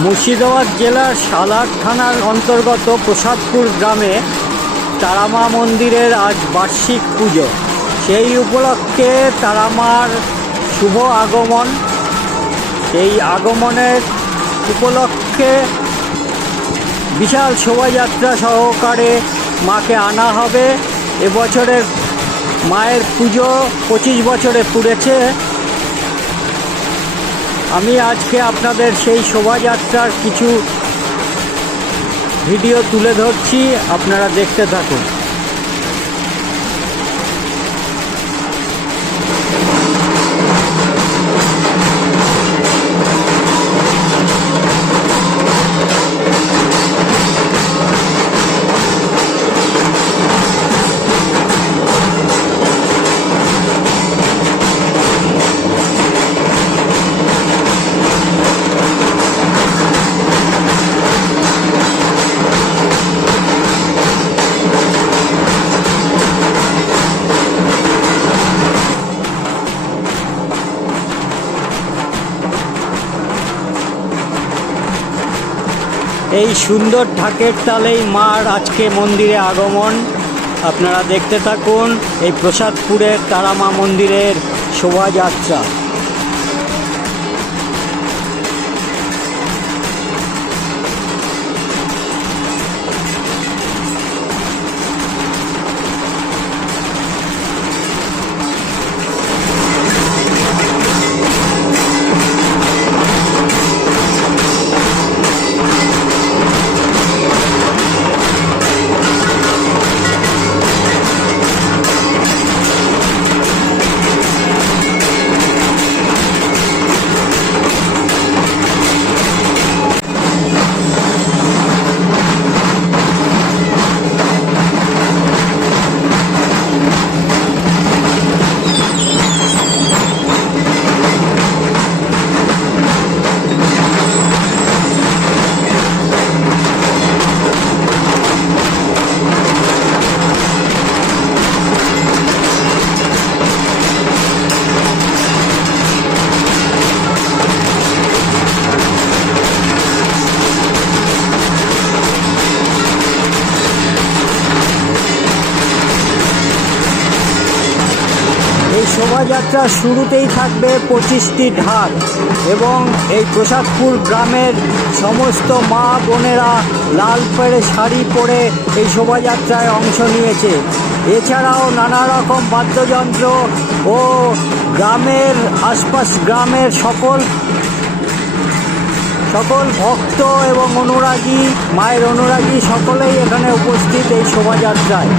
মুর্শিদাবাদ জেলার সালার থানার অন্তর্গত প্রসাদপুর গ্রামে তারামা মন্দিরের আজ বার্ষিক পুজো। সেই উপলক্ষে তারামার শুভ আগমন। এই আগমনের উপলক্ষে বিশাল শোভাযাত্রা সহকারে মাকে আনা হবে। এবছরের মায়ের পুজো পঁচিশ বছরে পুড়েছে আমি আজকে আপনাদের সেই শোভাযাত্রার কিছু ভিডিও তুলে ধরছি আপনারা দেখতে থাকুন। এই সুন্দর ঢাকের তালেই মার আজকে মন্দিরে আগমন। আপনারা দেখতে থাকুন এই প্রসাদপুরের তারামা মন্দিরের শোভাযাত্রা। এই শোভাযাত্রার শুরুতেই থাকবে পঁচিশটি ঢাক এবং এই প্রসাদপুর গ্রামের সমস্ত মা বোনেরা লাল পেড়ে শাড়ি পরে এই শোভাযাত্রায় অংশ নিয়েছে। এছাড়াও নানা রকম বাদ্যযন্ত্র ও গ্রামের আশপাশ গ্রামের সকল সকল ভক্ত এবং অনুরাগী, মায়ের অনুরাগী সকলেই এখানে উপস্থিত এই শোভাযাত্রায়।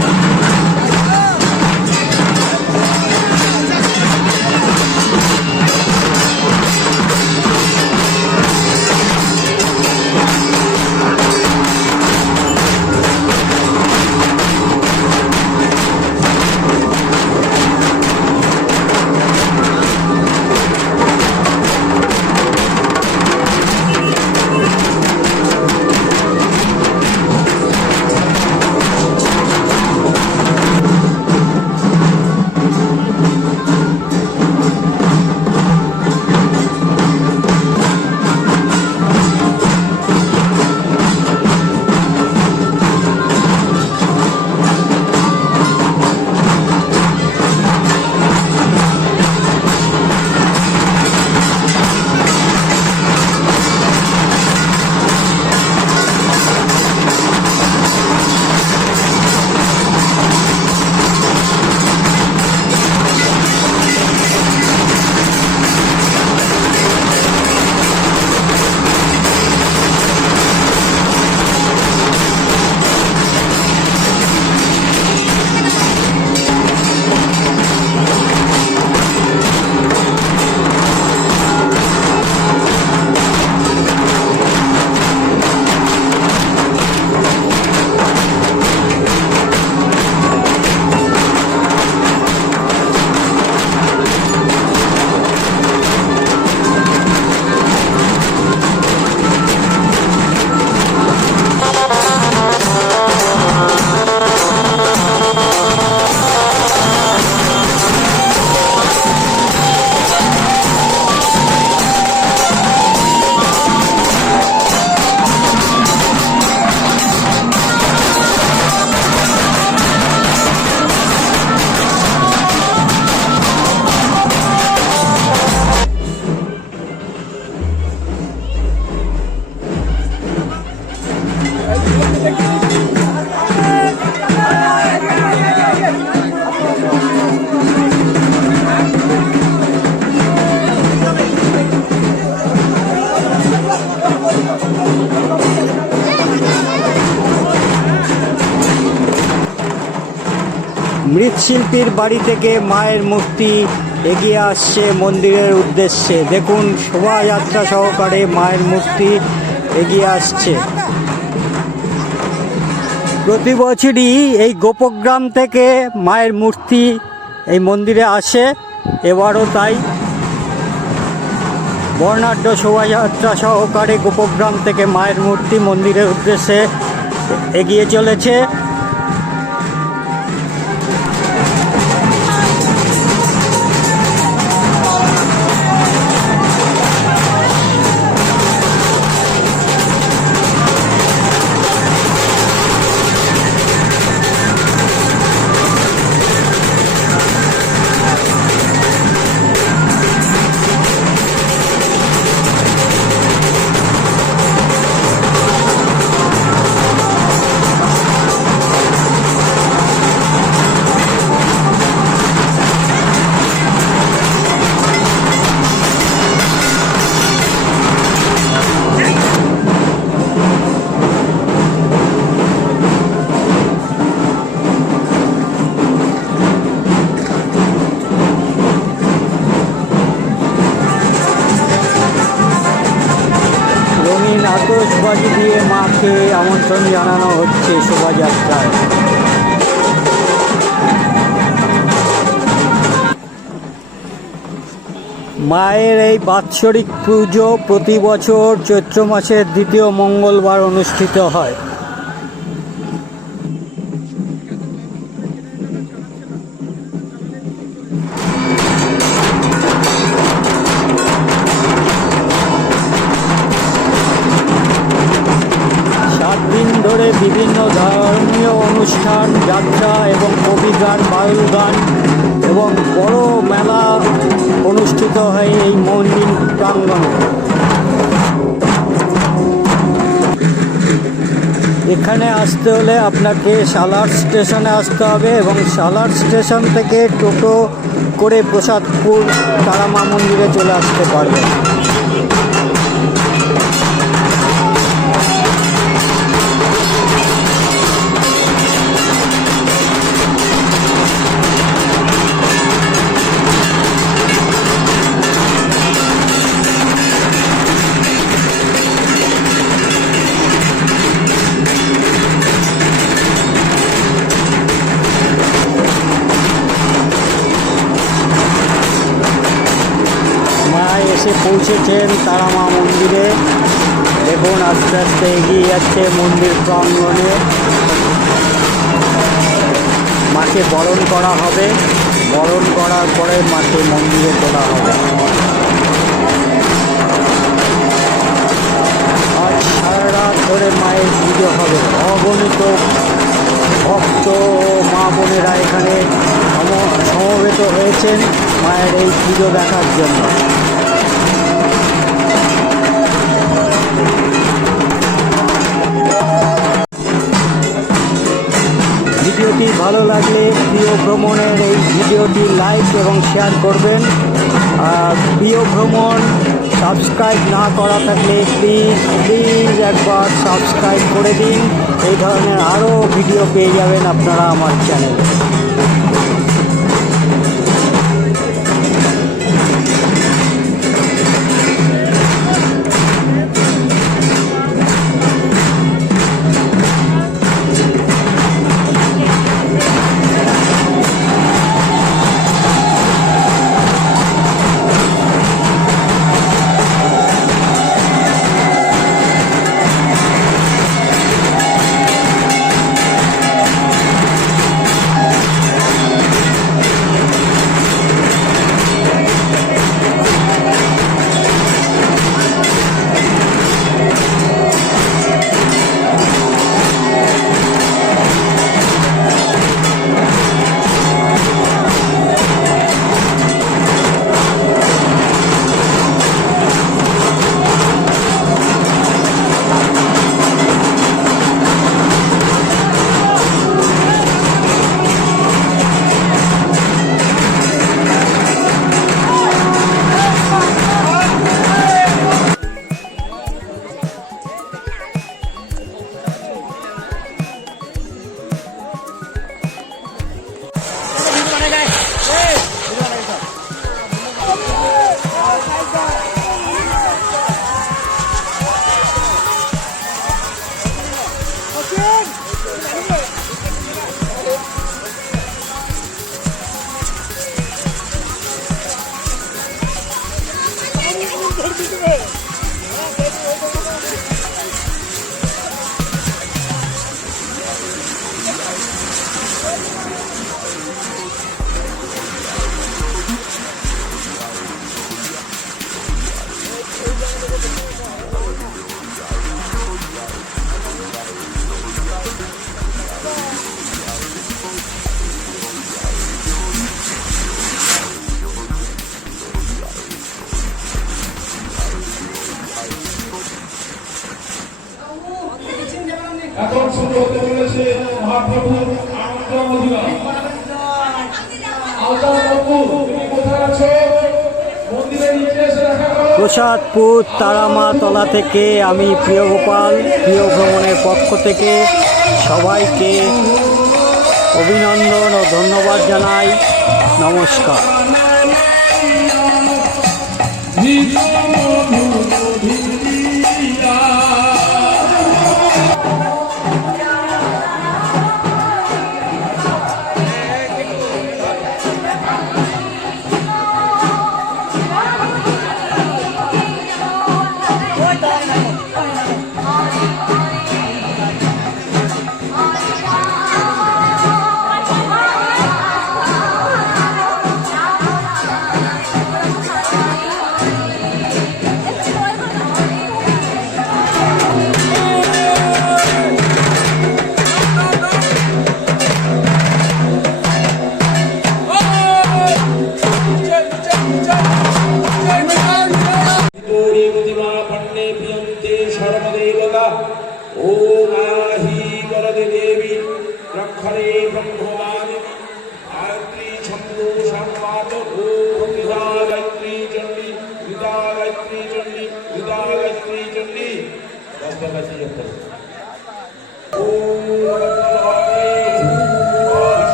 মৃৎশিল্পীর বাড়ি থেকে মায়ের মূর্তি এগিয়ে আসছে মন্দিরের উদ্দেশ্যে। দেখুন, শোভাযাত্রা সহকারে মায়ের মূর্তি এগিয়ে আসছে। প্রতি বছরই এই গোপগ্রাম থেকে মায়ের মূর্তি এই মন্দিরে আসে। এবারও তাই। বর্ণাঢ্য শোভাযাত্রা সহকারে গোপগ্রাম থেকে মায়ের মূর্তি মন্দিরের উদ্দেশ্যে এগিয়ে চলেছে। আতসবাজি দিয়ে মাকে আমন্ত্রণ জানানো হচ্ছে শোভাযাত্রায়। মায়ের এই বাৎসরিক পুজো প্রতি বছর চৈত্র মাসের দ্বিতীয় মঙ্গলবার অনুষ্ঠিত হয়। হয় প্রাঙ্গণ। এখানে আসতে হলে আপনাকে সালার স্টেশনে আসতে হবে এবং সালার স্টেশন থেকে টোটো করে প্রসাদপুর তারা মা মন্দিরে চলে আসতে পারবেন। পৌঁছেছেন তারামা মন্দিরে দেখুন আস্তে আস্তে এগিয়ে যাচ্ছে মন্দির প্রাঙ্গণে। মাকে বরণ করা হবে। বরণ করার পরে মাকে মন্দিরে তোলা হবে। আজ সারা রাত ধরে মায়ের পুজো হবে। অগণিত ভক্ত মা বোনেরা এখানে সম- সমবেত হয়েছেন মায়ের এই পুজো দেখার জন্য। লাগলে প্রিয় ভ্রমণের এই ভিডিওটি লাইক এবং শেয়ার করবেন। প্রিয় ভ্রমণ সাবস্ক্রাইব না করা থাকলে প্লিজ প্লিজ একবার সাবস্ক্রাইব করে দিন। এই ধরনের আরও ভিডিও পেয়ে যাবেন আপনারা আমার চ্যানেলে। চলেছে মহাপ্রভুর আনন্দ মহিমা প্রসাদপুর তারামা তলা থেকে আমি প্রিয় গোপাল প্রিয় ভ্রমণের পক্ষ থেকে সবাইকে অভিনন্দন ও ধন্যবাদ জানাই। নমস্কার।